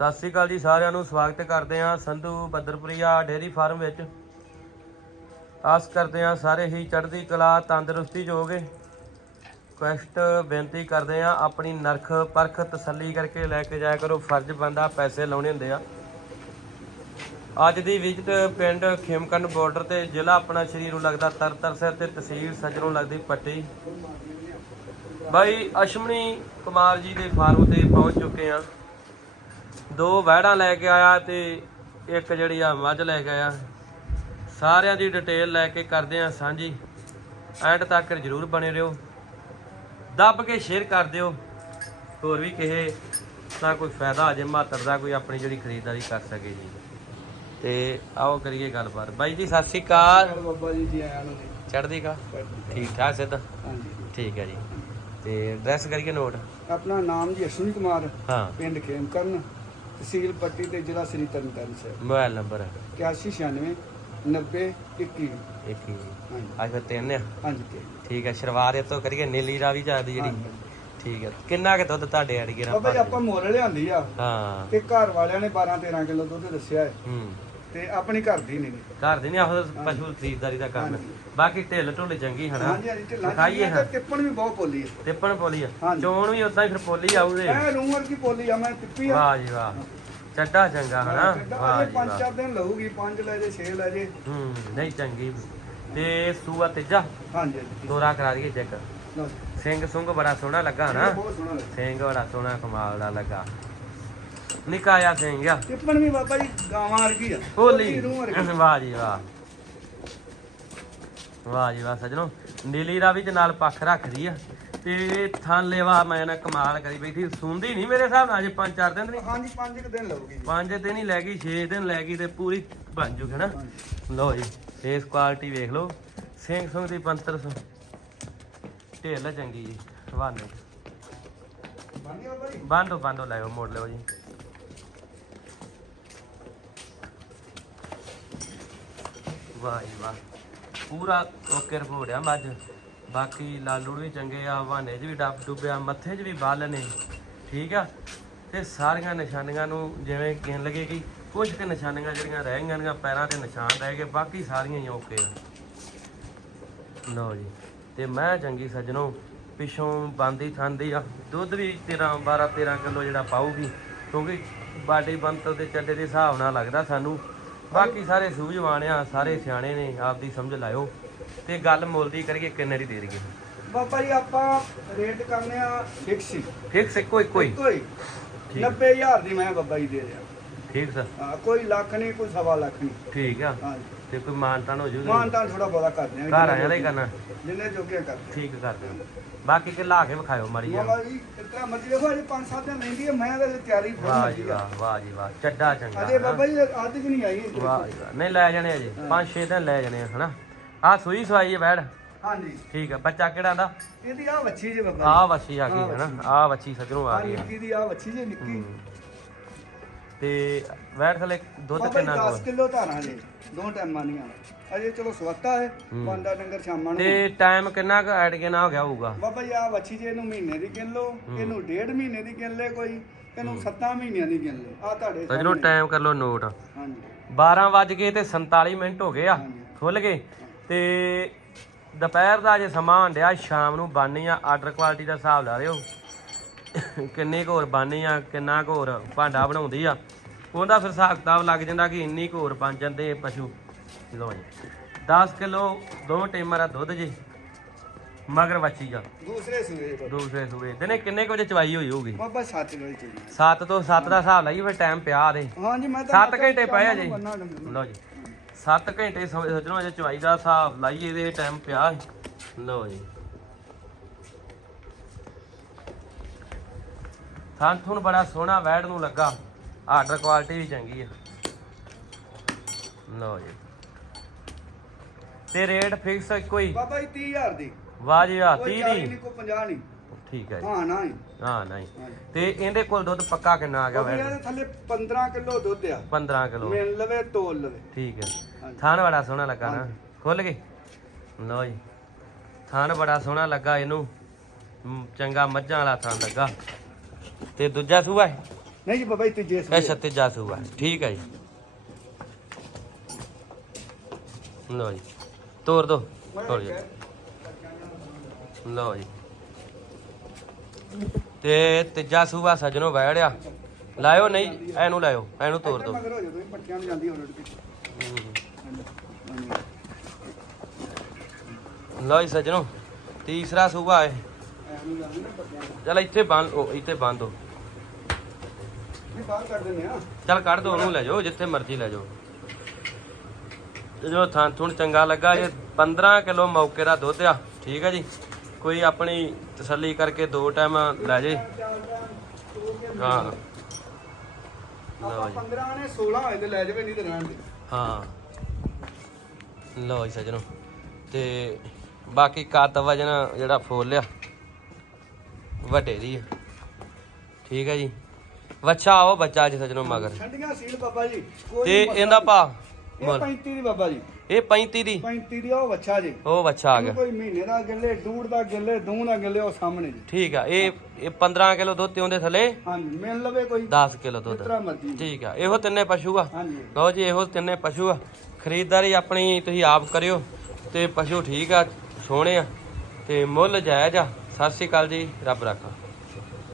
ਸਤਿ ਸ੍ਰੀ ਅਕਾਲ ਜੀ ਸਾਰਿਆਂ ਨੂੰ, ਸਵਾਗਤ ਕਰਦੇ ਹਾਂ ਸੰਧੂ ਬੱਦਰਪੁਰੀਆ ਡੇਅਰੀ ਫਾਰਮ ਵਿੱਚ। ਆਸ ਕਰਦੇ ਹਾਂ ਸਾਰੇ ਹੀ ਚੜ੍ਹਦੀ ਕਲਾ, ਤੰਦਰੁਸਤੀ ਜੋਗੇ। ਕੁਐਸਟ ਬੇਨਤੀ ਕਰਦੇ ਹਾਂ ਆਪਣੀ ਨਰਖ ਪਰਖ ਤਸੱਲੀ ਕਰਕੇ ਲੈ ਕੇ ਜਾਇਆ ਕਰੋ। ਫਰਜ਼ ਬੰਦਾ ਪੈਸੇ ਲਾਉਣੇ ਹੁੰਦੇ ਆ। ਅੱਜ ਦੀ ਵਿਜ਼ਿਟ ਪਿੰਡ ਖੇਮਕਰਨ ਬਾਰਡਰ ਤੇ ਜ਼ਿਲ੍ਹਾ ਆਪਣਾ ਸ਼੍ਰੀ ਨੂੰ ਲੱਗਦਾ ਤਰਤਰਸਰ ਤੇ ਤਹਿਸੀਲ ਸਜਰੋਂ ਲੱਗਦੀ ਪੱਟੀ। ਬਾਈ, ਅਸ਼ਮਨੀ ਕੁਮਾਰ ਜੀ ਦੇ ਫਾਰਮ ਤੇ ਪਹੁੰਚ ਚੁੱਕੇ ਆ ਦੋ ਵਹਿੜਾਂ ਲੈ ਕੇ ਆਇਆ ਤੇ ਇੱਕ ਜਿਹੜੀ ਆ ਮੱਝ ਲੈ ਕੇ ਆਇਆ। ਸਾਰਿਆਂ ਦੀ ਡਿਟੇਲ ਲੈ ਕੇ ਕਰਦੇ ਆ ਸਾਂਝੀ। ਐਂਡ ਤੱਕ ਜਰੂਰ ਬਣੇ ਰਹੋ। ਦੱਬ ਕੇ ਸ਼ੇਅਰ ਕਰ ਦਿਓ। ਹੋਰ ਵੀ ਕਿਸੇ ਦਾ ਕੋਈ ਫਾਇਦਾ ਆ ਜੇ ਮਾਤਰ ਦਾ ਕੋਈ ਆਪਣੀ ਜਿਹੜੀ ਖਰੀਦਦਾਰੀ ਕਰ ਸਕੇ ਜੀ। ਤੇ ਆਓ ਕਰੀਏ ਗੱਲਬਾਤ। ਬਾਈ ਜੀ ਸਤਿ ਸ਼੍ਰੀ ਅਕਾਲ। ਬਾਬਾ ਜੀ ਜੀ ਆਇਆਂ ਨੂੰ। ਚੜ੍ਹਦੀ ਕਾ ਠੀਕ ਠਾਕ ਸਿੱਧ? ਹਾਂਜੀ। ਠੀਕ ਹੈ ਜੀ। ਤੇ ਐਡਰੈਸ ਕਰੀਏ ਨੋਟ ਆਪਣਾ ਨਾਮ ਜੀ ਅਸ਼ਵਨੀ ਕੁਮਾਰ। ਹਾਂ। ਪਿੰਡ ਖੇਮਕਰਨ। ਤਹਿਸੀਲ ਪੱਟੀ ਤੇ ਜ਼ਿਲ੍ਹਾ ਸ੍ਰੀ ਤਰਨਤਾਰਨ ਸਾਹਿਬ। ਮੋਬਾਈਲ ਨੰਬਰ 8196 90 21 ਇੱਕ। ਹੀ ਹਾਂਜੀ। ਅੱਜ ਫਿਰ ਤਿੰਨ ਆ। ਹਾਂਜੀ ਤੇ ਠੀਕ ਹੈ ਸ਼ੁਰੂਆਤ ਇਹ ਤੋਂ ਕਰੀਏ ਨੀਲੀ ਰਾਵੀ ਜਾਂਦੀ ਜਿਹੜੀ। ਹਾਂਜੀ। ਠੀਕ ਹੈ। ਕਿੰਨਾ ਕੁ ਦੁੱਧ ਤੁਹਾਡੇ ਅੜ ਗਿਆ ਬਾਬਾ ਜੀ ਆਪਾਂ ਮੁੱਲ ਲਿਆਂਦੀ ਆ ਹਾਂ। ਤੇ ਘਰ ਵਾਲਿਆਂ ਨੇ 12 13 ਕਿਲੋ ਦੁੱਧ ਦੱਸਿਆ ਹੈ। ਹੂੰ। ਤੇ ਆਪਣੀ ਘਰ ਦੀ ਨਹੀਂ। ਘਰ ਦੇ ਨਹੀਂ ਆਹੋ ਪਸ਼ੂ ਖਰੀਦਦਾਰੀ ਦਾ ਕੰਮ। ਬਾਕੀ ਢਿੱਲ ਢੁੱਲ ਚੰਗੀ ਹਨਾ। ਹਾਂਜੀ ਹਾਂਜੀ ਢਿੱਲਾਂ ਖਾਈਏ ਤੇ ਹਾਂ। ਟਿੱਪਣ ਵੀ ਬਹੁਤ ਪੋਲੀ ਹੈ ਟਿੱਪਣ ਪੋਲੀ ਆ। ਹਾਂਜੀ। ਚੋਣ ਵੀ ਉਦਾਂ ਹੀ ਫਿਰ ਪੋਲੀ ਆਊਦੇ ਐ ਰੂਮਰ ਕੀ ਪੋਲੀ ਆ ਮੈਂ ਟਿੱਪੀ ਆ। ਵਾਹ ਜੀ ਵਾਹ। ਚੱਡਾ ਚੰਗਾ ਹਨਾ। ਵਾਹ ਅਜੇ ਜੀ ਪੰਜ ਵਾਹ। ਚਾਰ ਦਿਨ ਲਊਗੀ ਪੰਜ ਲੈ ਜੇ 6 ਲੈ ਜੇ। ਹੂੰ ਨਹੀਂ ਚੰਗੀ। ਤੇ ਸੂਆ ਤੀਜਾ? ਹਾਂਜੀ ਹਾਂਜੀ। ਦੋਰਾ ਕਰਾ ਦਈਏ ਚੈੱਕ। ਲਓ। ਸਿੰਘ ਸੁੰਗ ਬੜਾ ਸੋਹਣਾ ਲੱਗਾ ਨਾ ਬਹੁਤ ਸੋਹਣਾ ਲੱਗਦਾ ਸਿੰਘ ਬੜਾ ਸੋਹਣਾ ਕਮਾਲ ਦਾ ਲੱਗਾ। ਨਿੱਕਾ ਜਿਹਾ ਸਿੰਘ ਆ। ਟਿੱਪਣ ਵੀ ਬਾਬਾ ਜੀ ਗਾਵਾਂ ਵਰਗੀ ਆ। ਹੋਲੀ। ਰੂਹ ਵਰਗੀ। ਵਾਹ ਜੀ ਵਾਹ। ਵਾਹ ਜੀ ਵਾਹ ਸਜਣੋ। ਨੀਲੀ ਰਾਵੀ ਦੇ ਨਾਲ ਪੱਖ ਰੱਖਦੀ ਆ। ਤੇ ਥਾਂ ਲੈਵਾ ਮੈਂ ਨਾ ਕਮਾਲ ਕਰੀ ਬੈਠੀ। ਸੁਣਦੀ ਨਹੀਂ ਮੇਰੇ ਹਿਸਾਬ ਨਾਲ ਅਜੇ ਪੰਜ ਚਾਰ ਦਿਨ ਨਹੀਂ। ਹਾਂਜੀ ਪੰਜ ਕੁ ਦਿਨ ਲਊਗੀ ਪੰਜ ਦਿਨ ਹੀ ਲੈ ਗਈ 6 ਦਿਨ ਲੈ ਗਈ ਤੇ ਪੂਰੀ ਬਣ ਜੂਗੀ ਨਾ ਲਓ ਜੀ ਫੇਸ ਕੁਆਲਿਟੀ ਵੇਖ ਲਓ। ਸਿੰਘ ਸੁੰਗ ਦੀ ਪੰਤਰ ਸੁ ਢੇਲ ਚੰਗੀ ਜੀ ਬਾਬਾ ਜੀ ਬੰਦੋ ਬੰਦੋ ਲਾਇਓ ਮੋੜ ਲਿਓ ਜੀ। ਵਾਹ ਜੀ ਵਾਹ। ਪੂਰਾ ਓਕੇ ਰਿਪੋਰਟ ਆ ਮੱਝ। ਬਾਕੀ ਲਾਲੂ ਵੀ ਚੰਗੇ ਆ ਹਵਾਨੇ 'ਚ ਵੀ ਡੱਬ ਡੁੱਬਿਆ, ਮੱਥੇ 'ਚ ਵੀ ਬੱਲ ਨੇ। ਠੀਕ ਆ? ਤੇ ਸਾਰੀਆਂ ਨਿਸ਼ਾਨੀਆਂ ਨੂੰ ਜਿਵੇਂ ਕਹਿਣ ਲੱਗੇ ਕਿ ਕੁਝ ਕੁ ਨਿਸ਼ਾਨੀਆਂ ਜਿਹੜੀਆਂ ਰਹਿ ਗਈਆਂ ਨੇ, ਪੈਰਾਂ ਤੇ ਨਿਸ਼ਾਨ ਰਹਿ ਗਏ, ਬਾਕੀ ਸਾਰੀਆਂ ਹੀ ਓਕੇ ਆ। ਲਓ ਜੀ। ਤੇ ਮੈਂ ਚੰਗੀ ਸੱਜਣੋ, ਪਿਛੋਂ ਬੰਦੀ ਖਾਂਦੀ ਆ, ਦੁੱਧ ਵੀ 13 12 13 ਕਿਲੋ ਜਿਹੜਾ ਪਾਊਗੀ, ਕਿਉਂਕਿ ਬਾਡੀ ਬੰਤਰ ਦੇ ਚੱਲੇ ਦੇ ਹਿਸਾਬ ਨਾਲ ਲੱਗਦਾ ਸਾਨੂੰ। ਬਾਕੀ ਸਾਰੇ ਸੂਝਵਾਨ ਆ ਸਾਰੇ ਸਿਆਣੇ ਨੇ ਆਪਦੀ ਸਮਝ ਲਾਇਓ ਤੇ ਗੱਲ ਮੁੱਲ ਦੀ ਕਰੀਏ ਕਿੰਨੇ ਦੀ ਦੇ ਦਈਏ। ਬਾਬਾ ਜੀ ਆਪਾਂ ਰੇਟ ਕਰਨੇ ਆ ਫਿਕਸ ਹੀ। ਫਿਕਸ ਇੱਕੋ ਇੱਕੋ ਹੀ। ਕੋਈ ਠੀਕ। 90000 ਦੀ ਮੈਂ ਬਾਬਾ ਜੀ ਦੇ ਰਿਹਾ। ਠੀਕ ਸਰ? ਹਾਂ ਕੋਈ ਲੱਖ ਨਹੀਂ ਕੋਈ ਸਵਾ ਲੱਖ ਨਹੀਂ। ਠੀਕ ਆ। ਹਾਂ ਤੇ ਕੋਈ ਮਾਨਤਾਨ ਹੋ ਜੂਗਾ? ਮਾਨ ਤਾਂ ਥੋੜਾ ਬਹੁਤਾ ਕਰਦੇ ਆ ਘਰ ਆਇਆ ਹੀ ਕਰਨਾ ਜਿੰਨੇ ਜੋਗੇ ਕਰ ਠੀਕ ਕਰ ਦਿਓ ਬਾਕੀ ਕਿ ਲਾ ਕੇ ਵਿਖਾਇਓ ਮਾੜੀ ਆ ਜੀ ਇਤਨਾ ਮਰਜ਼ੀ ਦੇਖੋ ਅਜੇ 5-7 ਦਿਨ ਲੈਂਦੀ ਹੈ ਮੈਂ ਤਾਂ ਤਿਆਰੀ ਬਹੁਤ ਵਾਹ ਜੀ ਵਾਹ ਵਾਹ ਜੀ ਵਾਹ ਚੱਡਾ ਚੰਗਾ ਅਜੇ। ਬਾਬਾ ਜੀ ਅੱਧ ਕਿ ਨਹੀਂ ਆਈ ਵਾਹ ਜੀ ਵਾਹ। ਨਹੀਂ ਲੈ ਜਾਣੇ ਅਜੇ ਪੰਜ ਛੇ ਦਿਨ ਲੈ ਜਾਣੇ ਹਨਾ? ਆ ਸੂਈ ਸਵਾਈ ਹੈ ਬੈੜ ਹਾਂਜੀ। ਠੀਕ ਆ ਬੱਚਾ ਕਿਹੜਾ ਦਾ? ਇਹਦੀ ਆ ਵੱਛੀ ਜੇ ਬਾਬਾ ਆ ਵੱਛੀ ਆ ਗਈ ਹਨਾ? ਆ ਵੱਛੀ ਸੱਜਰੋਂ ਆ ਗਈ ਆ। ਨਿੱਕੀ ਦੀ ਆ ਵੱਛੀ ਜੇ ਨਿੱਕੀ। ਹੂੰ। ਤੇ ਬੈੜ ਥਲੇ ਦੁੱਧ ਬਾਬਾ ਜੀ ਕਿੰਨਾ 10 ਕੁ ਕਿਲੋ ਧਾਰਾਂ ਜੇ ਦੋ ਟਾਈਮਾਂ ਦੀਆਂ। ਅਜੇ ਚਲੋ ਸਵੱਤਾ ਹੈ। ਬੰਦਾ ਡੰਗਰ ਸ਼ਾਮਾਂ ਨੂੰ। ਤੇ ਟਾਈਮ ਕਿੰਨਾ ਕੁ ਐਡ ਕਿੰਨਾ ਹੋ ਗਿਆ ਹੋਊਗਾ? ਬਾਬਾ ਜੀ ਆ ਵੱਛੀ ਜੇ ਇਹਨੂੰ ਮਹੀਨੇ ਦੀ ਗਿਣ ਲਓ ਇਹਨੂੰ ਡੇਢ ਮਹੀਨੇ ਦੀ ਗਿਣ ਲੈ ਕੋਈ ਇਹਨੂੰ 7 ਮਹੀਨਿਆਂ ਦੀ ਗਿਣ ਲੈ ਆ ਤੁਹਾਡੇ ਸਾਹਮਣੇ। ਟਾਈਮ ਕਰ ਲਓ ਨੋਟ ਹਾਂਜੀ। 12 ਵੱਜ ਗਏ ਤੇ 47 ਮਿੰਟ ਹੋ ਗਏ ਆ। ਖੁੱਲ ਗਏ। ਤੇ ਦੁਪਹਿਰ ਦਾ ਜੇ ਸਮਾਂ ਹੁੰਦਿਆ ਸ਼ਾਮ ਨੂੰ ਬਾਨੀ ਆ ਆਰਡਰ ਕੁਆਲਿਟੀ ਦਾ ਹਿਸਾਬ ਲਾ ਲਿਓ ਕਿੰਨੇ ਹੋਰ ਬਾਨੀ ਆ ਕਿੰਨਾ ਹੋਰ ਭਾਂਡਾ ਬਣਾਉਂਦੀ ਆ। ਉਹਦਾ ਫਿਰ ਹਿਸਾਬ ਕਿਤਾਬ ਲੱਗ ਜਾਂਦਾ ਕਿ ਇੰਨੀ ਹੋਰ ਬਣ ਜਾਂਦੇ ਪਸ਼ੂ। ਲਓ ਜੀ 10 ਕਿਲੋ ਦੋ ਟਾਈਮਾਂ ਦਾ ਦੁੱਧ ਜੀ ਮਗਰ ਵੱਛੀ ਜਾ ਦੂਸਰੇ ਸੂਏ ਬਾਬਾ ਦੂਸਰੇ ਸੂਏ ਦਿਨੇ ਕਿੰਨੇ ਕੁ ਵਜੇ ਚਵਾਈ ਹੋਈ ਹੋਊਗੀ? ਬਾਬਾ ਸੱਚ ਲੋਈ ਚੋਈ 7 ਤੋਂ 7 ਦਾ ਹਿਸਾਬ ਲਾਈਏ ਫਿਰ ਟਾਈਮ ਪਿਆ ਦੇ। ਹਾਂਜੀ ਮੈਂ 7 ਘੰਟੇ ਪਏ ਆ ਜੀ। ਲਓ ਜੀ 7 ਘੰਟੇ ਸੋਚਣੋ ਅਜੇ ਚਵਾਈ ਦਾ ਹਿਸਾਬ ਲਾਈਏ ਇਹਦੇ ਟਾਈਮ ਪਿਆ। ਲਓ ਜੀ ਥਾਂ ਥੁਣ ਬੜਾ ਸੋਹਣਾ ਵੈੜ ਨੂੰ ਲੱਗਾ। ਆਰਡਰ ਕੁਆਲਿਟੀ ਵੀ ਚੰਗੀ ਆ। ਲਓ ਜੀ। ਤੇ ਰੇਟ ਫਿਕਸ ਇੱਕੋ ਹੀ ਬਾਬਾ ਜੀ 30000 ਦੀ। ਵਾਹ ਜੀ ਵਾਹ ਕੋਈ 30 40 ਦੀ। ਨਹੀਂ ਕੋਈ 50 ਨਹੀਂ। ਠੀਕ ਹੈ ਜੀ। ਹਾਂ ਨਾ ਹੀ ਹਾਂ ਨਹੀਂ। ਤੇ ਇਹਦੇ ਕੋਲ ਦੁੱਧ ਪੱਕਾ ਕਿੰਨਾ ਆ ਗਿਆ ਵੈੜ? ਇਹਦੇ ਥੱਲੇ 15 ਕਿਲੋ ਦੁੱਧ ਆ। 15 ਕਿਲੋ। ਮਿਲ ਲਵੇ ਤੋਲ ਲਵੇ। ਠੀਕ ਹੈ। ਥਾਣ ਬੜਾ ਸੋਹਣਾ ਲੱਗਾ ਨਾ। ਖੁੱਲ ਗਏ ਲਓ ਜੀ। ਥਾਣ ਬੜਾ ਸੋਹਣਾ ਲੱਗਾ ਇਹਨੂੰ। ਚੰਗਾ ਮੱਝਾਂ ਵਾਲਾ ਥਾਣ ਲੱਗਾ। ਤੇ ਦੂਜਾ ਸੂਆ ਹੈ? ਨਹੀਂ ਜੀ ਬਾਬਾ ਜੀ ਤੀਜੇ ਸੂਏ। ਛੱਤੀਜਾ ਸੂਆ ਠੀਕ ਹੈ ਜੀ। ਲਓ ਜੀ। ਤੋੜ ਦੋ। ਤੋੜ ਜੀ। ਲਓ ਜੀ। ਤੇ ਤੀਜਾ ਸੂਆ ਸਜਣੋ ਵੜਿਆ। ਲਾਇਓ ਨਹੀਂ ਇਹਨੂੰ ਲਾਇਓ। ਇਹਨੂੰ ਤੋੜ ਦੋ। ਮਗਰ ਹੋ ਜਾ ਤੁਸੀਂ ਪੱਟੀਆਂ ਨੂੰ ਜਾਂਦੀ ਹੋ ਰੋਡ ਕੇ ਲਓ ਜੀ ਸਜਣੋ। ਤੀਸਰਾ ਸੂਆ ਹੈ। ਐਨੂੰ ਜਾਂਦੀ ਨਾ ਪੱਟੀਆਂ। ਨੂੰ। ਚਲ ਇੱਥੇ ਬੰਨ ਉਹ ਇੱਥੇ ਬੰਨ ਦੋ। ਨਹੀਂ ਬਾਹਰ ਕੱਢ ਦਿੰਦੇ ਆ? ਚਲ ਕੱਢ ਦੋ ਉਹਨੂੰ ਲੈ ਜਾਓ ਜਿੱਥੇ ਮਰਜ਼ੀ ਲੈ ਜਾਓ। ਜੋ ਥਾਂ ਥੁਣ ਚੰਗਾ ਲੱਗਾ ਇਹ 15 ਕਿਲੋ ਮੌਕੇ ਦਾ ਦੁੱਧ ਆ ਠੀਕ ਹੈ ਜੀ। ਕੋਈ ਆਪਣੀ ਤਸੱਲੀ ਕਰਕੇ ਦੋ ਟਾਈਮ ਲੈ ਜੇ। ਹਾਂ। ਲਓ ਜੀ। 15 ਨੇ 16 ਹੋਏ ਤੇ ਲੈ ਜਾਵੇ ਨਹੀਂ ਤੇ ਰਹਿਣ ਦੇ ਹਾਂ। ਲਓ ਜੀ ਸਜਣੋ। ਤੇ ਬਾਕੀ ਕੱਦ ਵਜਨ ਜਿਹੜਾ ਫੋਲ ਲਿਆ ਵੱਡੇ ਦੀ ਆ। ਠੀਕ ਹੈ ਜੀ। ਵੱਛਾ ਆਓ ਬੱਚਾ ਜੀ ਸਜਣੋ ਮਗਰ। ਠੰਡੀਆਂ ਸੀਲ ਬਾਬਾ ਜੀ ਕੋਈ ਤੇ ਮਸਲਾ ਇਹਦਾ ਭਾ ਇਹ ਮੁੱਲ 35 ਦੀ ਬਾਬਾ ਜੀ। ਇਹ 35 ਦੀ। 35 ਦੀ ਉਹ ਵੱਛਾ ਜੀ। ਉਹ ਬੱਚਾ ਆ ਗਿਆ। ਕੋਈ ਮਹੀਨੇ ਦਾ ਗਿੱਲੇ ਡੂੜ ਦਾ ਗਿੱਲੇ ਦੂੰ ਦਾ ਗਿੱਲੇ ਉਹ ਸਾਹਮਣੇ ਜੀ। ਠੀਕ ਆ ਇਹ ਇਹ 15 ਕਿਲੋ ਦੁੱਧ ਤੇ ਉਹਦੇ ਥੱਲੇ? ਹਾਂਜੀ ਮਿਲ ਲਵੇ ਕੋਈ। 10 ਕਿਲੋ ਦੁੱਧ। ਜਿਤਨਾ ਮਰਜ਼ੀ। ਠੀਕ ਆ ਇਹੋ ਤਿੰਨੇ ਪਸ਼ੂ ਆ। ਹਾਂਜੀ। ਲਓ ਜੀ ਇਹੋ ਤਿੰਨੇ ਪਸ਼ੂ ਆ। ਖਰੀਦਦਾਰੀ ਆਪਣੀ ਤੁਸੀਂ ਆਪ ਕਰਿਓ ਤੇ ਪਸ਼ੂ ਠੀਕ ਆ ਸੋਹਣੇ ਆ ਤੇ ਮੁੱਲ ਜਾਇਜ਼ ਆ। ਸਤਿ ਸ਼੍ਰੀ ਅਕਾਲ ਜੀ ਰੱਬ ਰੱਖਾ।